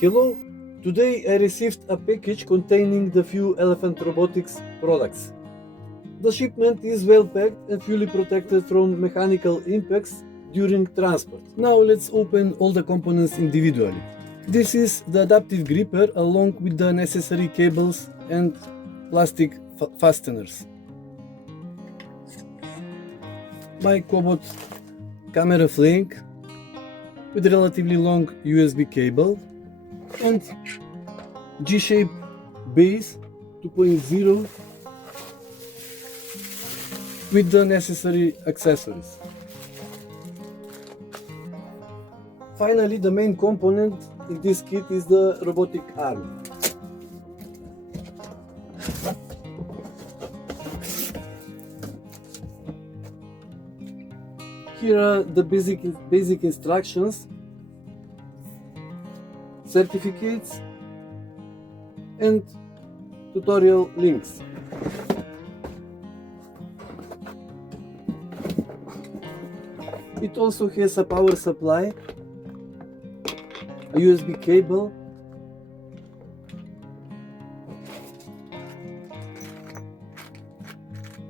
Hello, today I received a package containing the few Elephant Robotics products. The shipment is well packed and fully protected from mechanical impacts during transport. Now let's open all the components individually. This is the adaptive gripper along with the necessary cables and plastic fasteners. MyCobot camera flank with relatively long USB cable and G-shape base 2.0 with the necessary accessories. Finally, the main component in this kit is the robotic arm. Here are the basic instructions, certificates and tutorial links. It also has a power supply, a USB cable,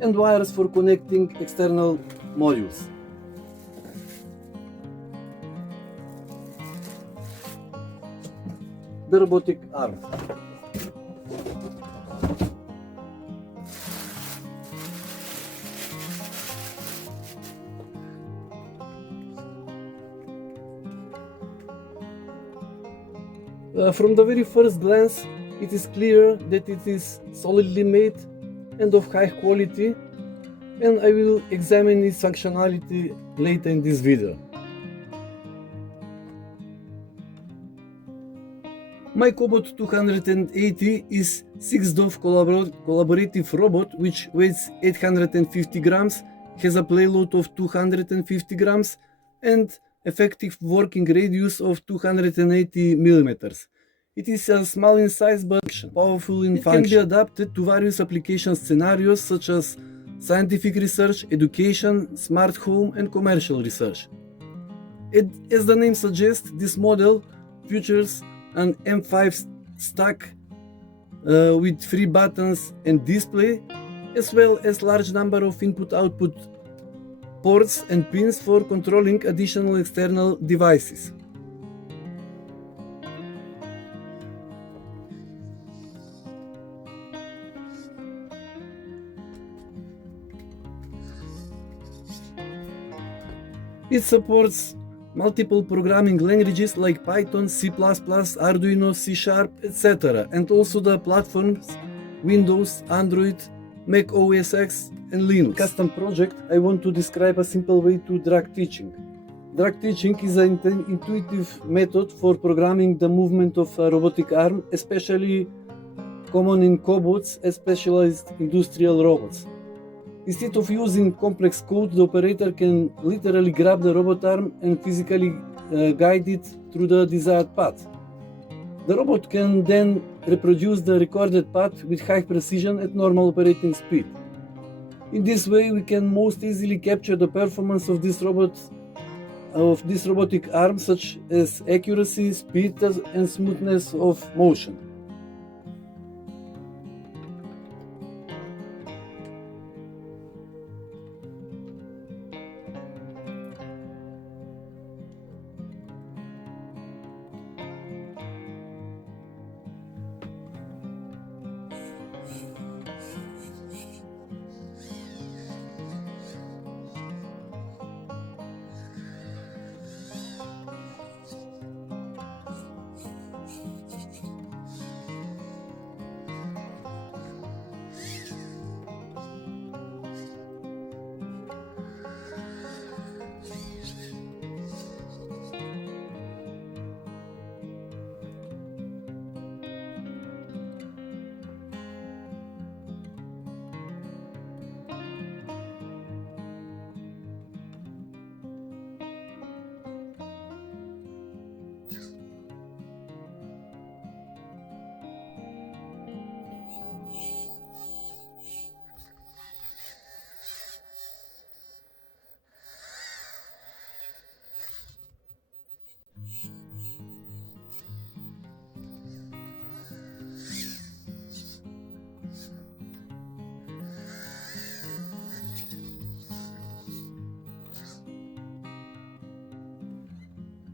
and wires for connecting external modules. The robotic arm. From the very first glance, it is clear that it is solidly made and of high quality, and I will examine its functionality later in this video. MyCobot 280 is 6DoF collaborative robot which weighs 850 grams, has a payload of 250 grams and effective working radius of 280 millimeters. It is small in size but powerful in function. It can be adapted to various application scenarios such as scientific research, education, smart home and commercial research. As the name suggests, this model features an M5Stack with 3 buttons and display, as well as large number of input-output ports and pins for controlling additional external devices. It supports multiple programming languages like Python, C++, Arduino, C#, etc. and also the platforms Windows, Android, Mac OS X and Linux. Custom project, I want to describe a simple way to drag teaching. Drag teaching is an intuitive method for programming the movement of a robotic arm, especially common in cobots and specialized industrial robots. Instead of using complex code, the operator can literally grab the robot arm and physically guide it through the desired path. The robot can then reproduce the recorded path with high precision at normal operating speed. In this way, we can most easily capture the performance of this robotic arm, such as accuracy, speed, and smoothness of motion.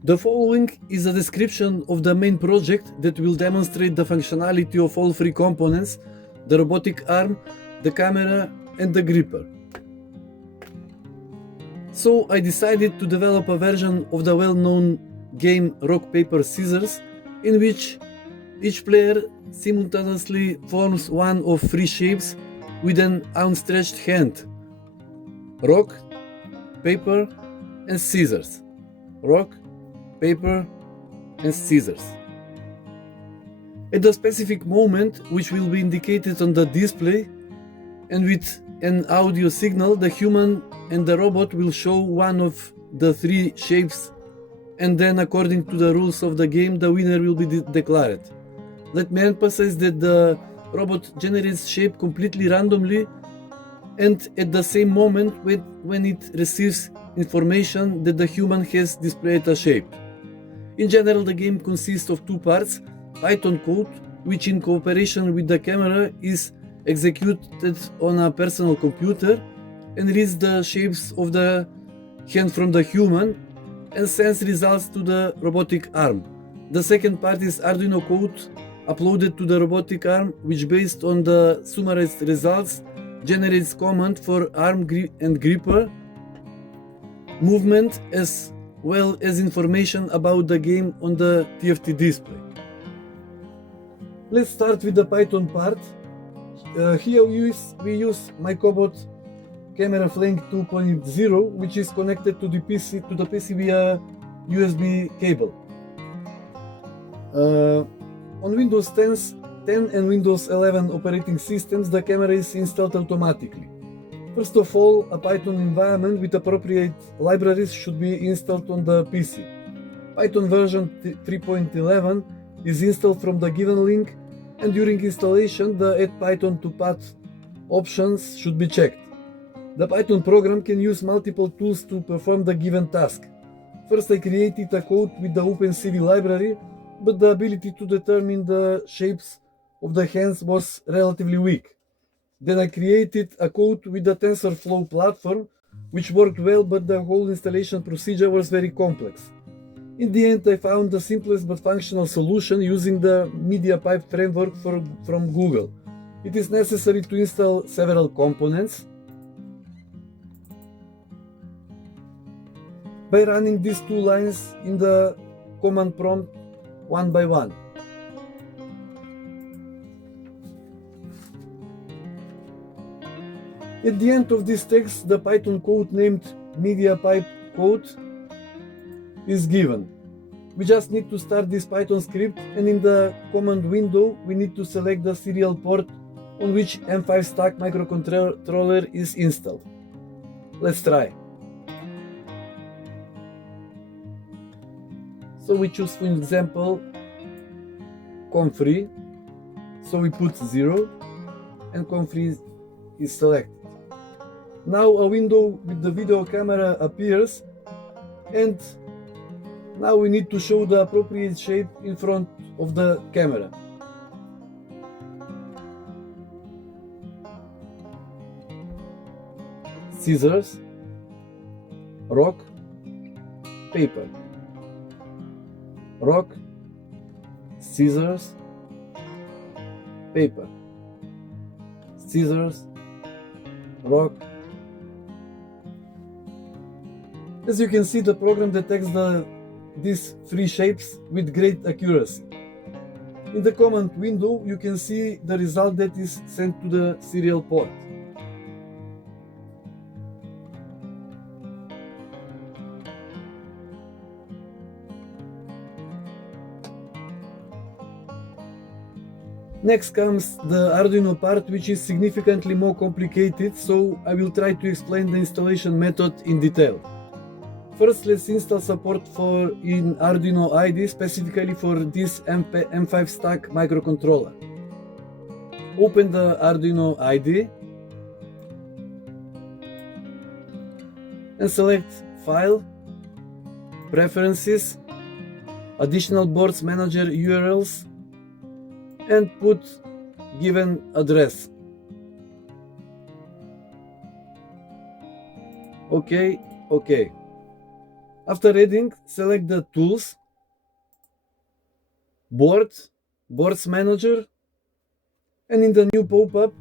The following is a description of the main project that will demonstrate the functionality of all three components: the robotic arm, the camera, and the gripper. So I decided to develop a version of the well-known game Rock, Paper, Scissors, in which each player simultaneously forms one of three shapes with an outstretched hand: rock, paper, and scissors. Rock, paper, and scissors. At a specific moment, which will be indicated on the display, and with an audio signal, the human and the robot will show one of the three shapes, and then according to the rules of the game, the winner will be declared. Let me emphasize that the robot generates shape completely randomly and at the same moment when it receives information that the human has displayed a shape. In general, the game consists of two parts: Python code, which in cooperation with the camera is executed on a personal computer and reads the shapes of the hand from the human and sends results to the robotic arm. The second part is Arduino code uploaded to the robotic arm, which based on the summarized results generates command for arm and gripper movement as well as information about the game on the TFT display. Let's start with the Python part. Here we use MyCobot camera flank 2.0, which is connected to the PC via USB cable. On Windows 10 and Windows 11 operating systems, the camera is installed automatically. First of all, a Python environment with appropriate libraries should be installed on the PC. Python version 3.11 is installed from the given link, and during installation the Add Python to Path options should be checked. The Python program can use multiple tools to perform the given task. First, I created a code with the OpenCV library, but the ability to determine the shapes of the hands was relatively weak. Then I created a code with the TensorFlow platform, which worked well, but the whole installation procedure was very complex. In the end, I found the simplest but functional solution using the MediaPipe framework from Google. It is necessary to install several components. By running these two lines in the command prompt one by one. At the end of this text, the Python code named MediaPipe code is given. We just need to start this Python script, and in the command window we need to select the serial port on which M5Stack microcontroller is installed. Let's try. So we choose, for example, COM3, so we put 0 and COM3 is selected. Now a window with the video camera appears, and now we need to show the appropriate shape in front of the camera. Scissors, rock, paper. Rock, scissors, paper. Scissors, rock. As you can see, the program detects these three shapes with great accuracy. In the command window, you can see the result that is sent to the serial port. Next comes the Arduino part, which is significantly more complicated, so I will try to explain the installation method in detail. First, let's install support in Arduino IDE specifically for this M5Stack microcontroller. Open the Arduino IDE and select File, Preferences, Additional Boards Manager URLs, and put given address. OK. After adding, select the tools, boards manager, and in the new pop-up,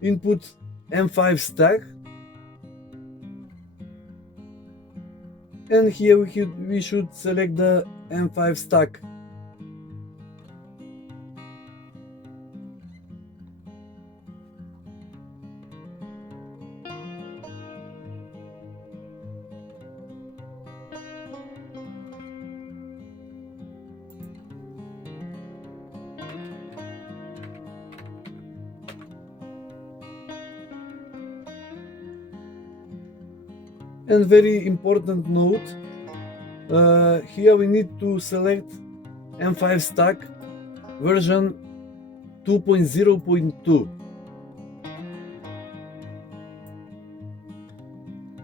input M5Stack. And here we should select the M5Stack. And very important note, here we need to select M5Stack version 2.0.2,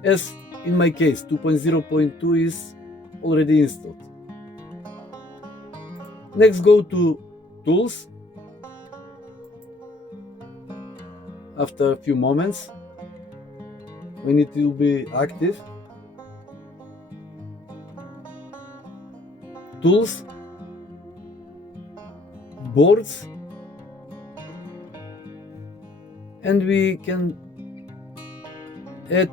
as in my case 2.0.2 is already installed. Next, go to tools. After a few moments, when it will be active, tools, boards, and we can add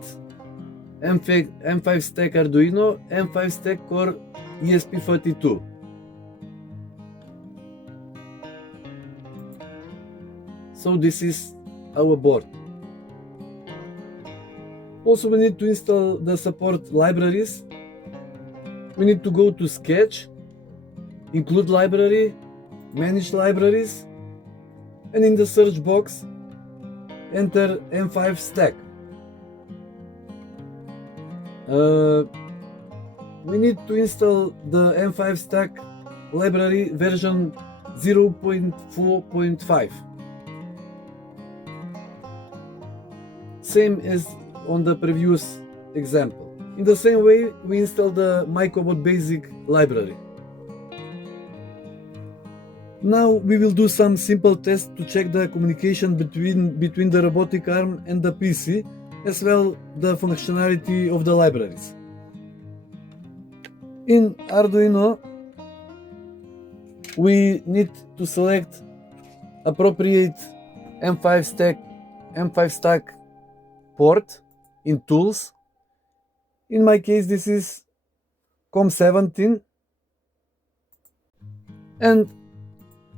M5Stack Arduino, M5Stack Core ESP32. So this is our board. Also, we need to install the support libraries. We need to go to Sketch, Include Library, Manage Libraries, and in the search box, enter M5Stack. We need to install the M5Stack library version 0.4.5. Same as on the previous example. In the same way, we install the MyCobot basic library. Now we will do some simple tests to check the communication between the robotic arm and the PC, as well the functionality of the libraries. In Arduino, we need to select appropriate M5Stack port in tools. In my case, this is COM17, and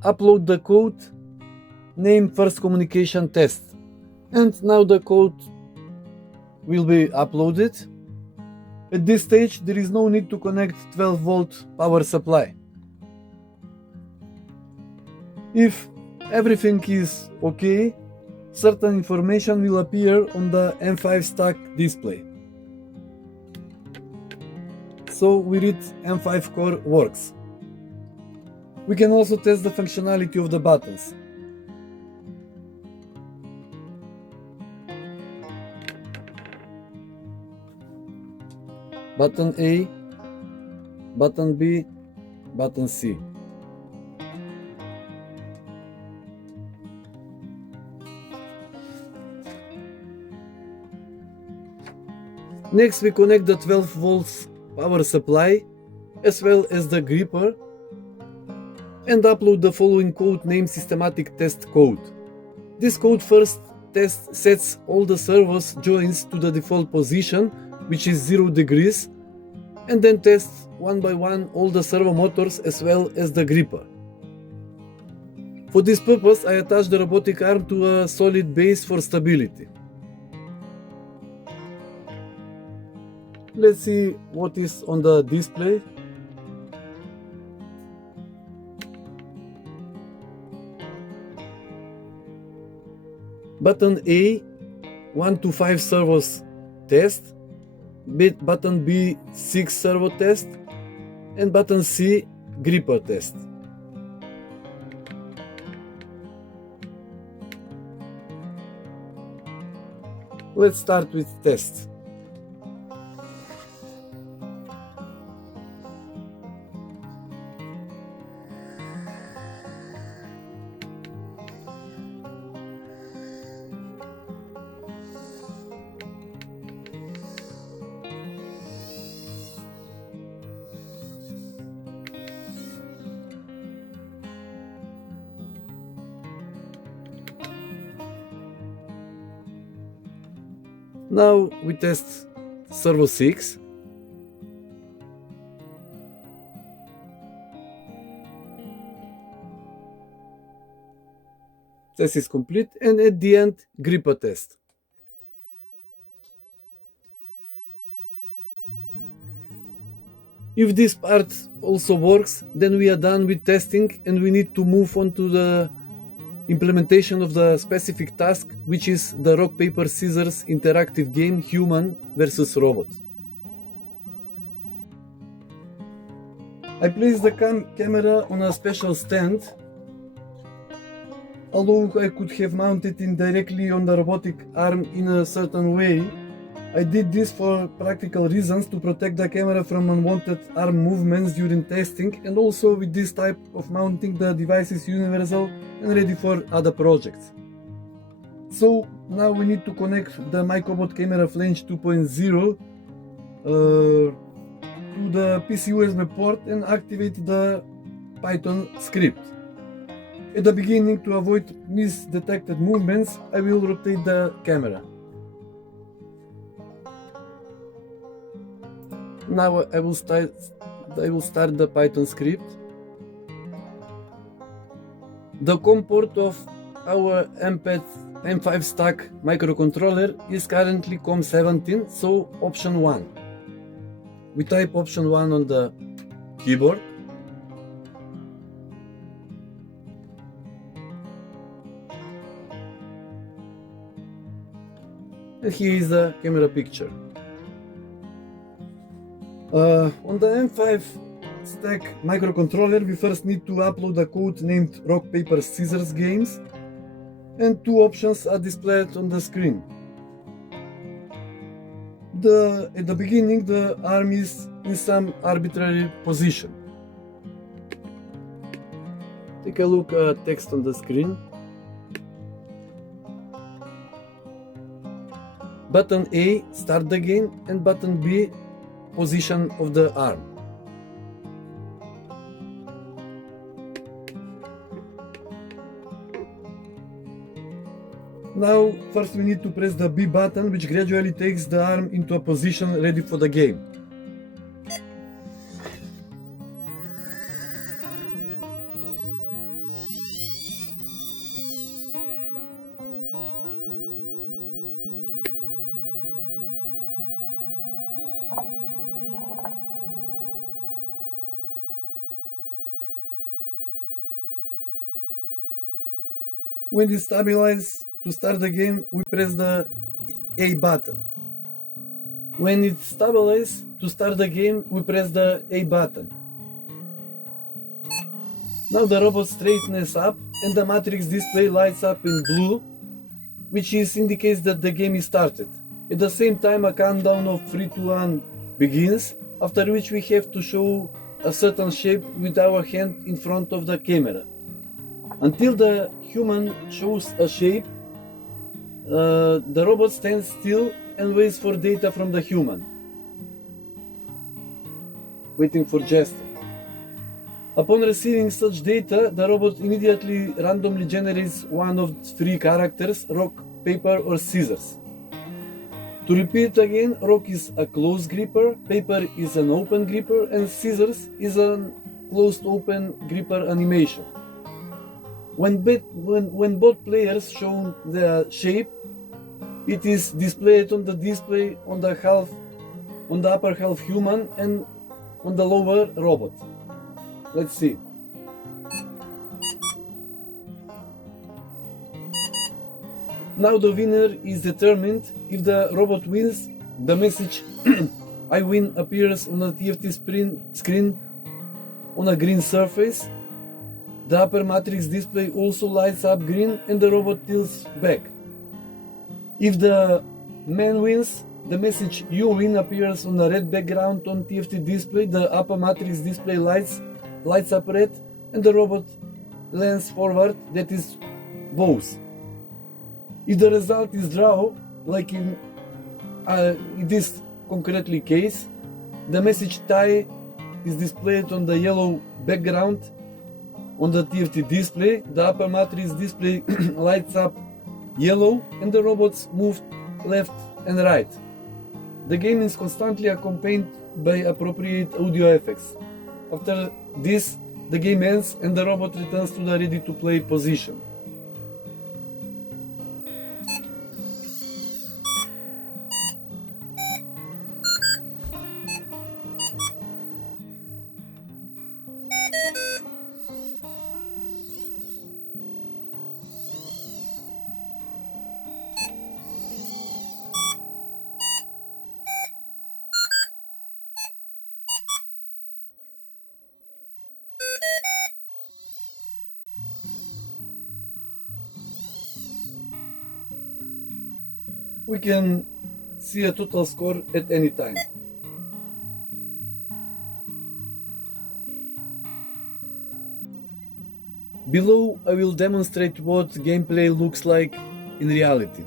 upload the code, name first communication test. And now the code will be uploaded. At this stage, there is no need to connect 12-volt power supply. If everything is okay, certain information will appear on the M5Stack display. So we read M5 core works. We can also test the functionality of the buttons. Button A, button B, button C. Next, we connect the 12 volts power supply as well as the gripper and upload the following code named systematic test code. This code first sets all the servos joints to the default position, which is 0 degrees, and then tests one by one all the servo motors as well as the gripper. For this purpose, I attach the robotic arm to a solid base for stability. Let's see what is on the display. Button A, 1 to 5 servos test, button B, 6 servo test, and button C, gripper test. Let's start with tests. Now we test servo 6. Test is complete, and at the end, gripper test. If this part also works, then we are done with testing and we need to move on to the implementation of the specific task, which is the rock, paper, scissors interactive game human versus robot. I placed the camera on a special stand. Although I could have mounted it directly on the robotic arm in a certain way, I did this for practical reasons to protect the camera from unwanted arm movements during testing, and also with this type of mounting the device is universal and ready for other projects. So now we need to connect the MyCobot camera flange 2.0 to the PC USB port and activate the Python script. At the beginning, to avoid misdetected movements, I will rotate the camera. Now I will start the Python script. The COM port of our M5Stack microcontroller is currently COM17, so option 1. We type option 1 on the keyboard. And here is the camera picture. On the M5Stack microcontroller, we first need to upload a code named Rock, Paper, Scissors Games, and two options are displayed on the screen. At the beginning, the arm is in some arbitrary position. Take a look at text on the screen. Button A, start the game, and button B, position of the arm. Now, first we need to press the B button, which gradually takes the arm into a position ready for the game. When it stabilizes, to start the game, we press the A button. When it stabilizes, to start the game, we press the A button. Now the robot straightens up and the matrix display lights up in blue, which indicates that the game is started. At the same time, a countdown of 3 to 1 begins, after which we have to show a certain shape with our hand in front of the camera. Until the human shows a shape, the robot stands still and waits for data from the human, waiting for gesture. Upon receiving such data, the robot immediately randomly generates one of 3 characters: rock, paper, or scissors. To repeat again, rock is a closed gripper, paper is an open gripper, and scissors is a closed open gripper animation. When both players show the shape, it is displayed on the display on the upper half human and on the lower robot. Let's see. Now the winner is determined. If the robot wins, the message I win appears on the TFT screen on a green surface. The upper matrix display also lights up green and the robot tilts back. If the man wins, the message "You win" appears on a red background on TFT display. The upper matrix display lights up red and the robot leans forward, that is both. If the result is draw, like in this concretely case, the message "tie" is displayed on the yellow background on the TFT display. The upper matrix display lights up yellow and the robots move left and write. The game is constantly accompanied by appropriate audio effects. After this, the game ends and the robot returns to the ready-to-play position. We can see a total score at any time. Below, I will demonstrate what gameplay looks like in reality.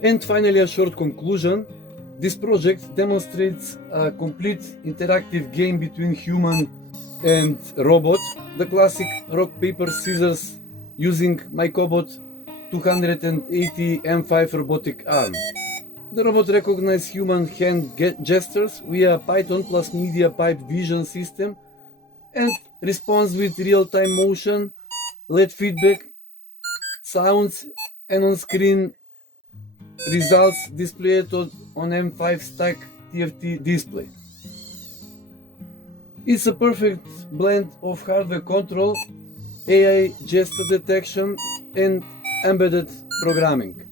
And finally, a short conclusion. This project demonstrates a complete interactive game between human and robot, the classic rock, paper, scissors using MyCobot 280 M5 robotic arm. The robot recognizes human hand gestures via Python plus MediaPipe vision system and responds with real-time motion, LED feedback, sounds, and on-screen results displayed on M5Stack TFT display. It's a perfect blend of hardware control, AI gesture detection, and embedded programming.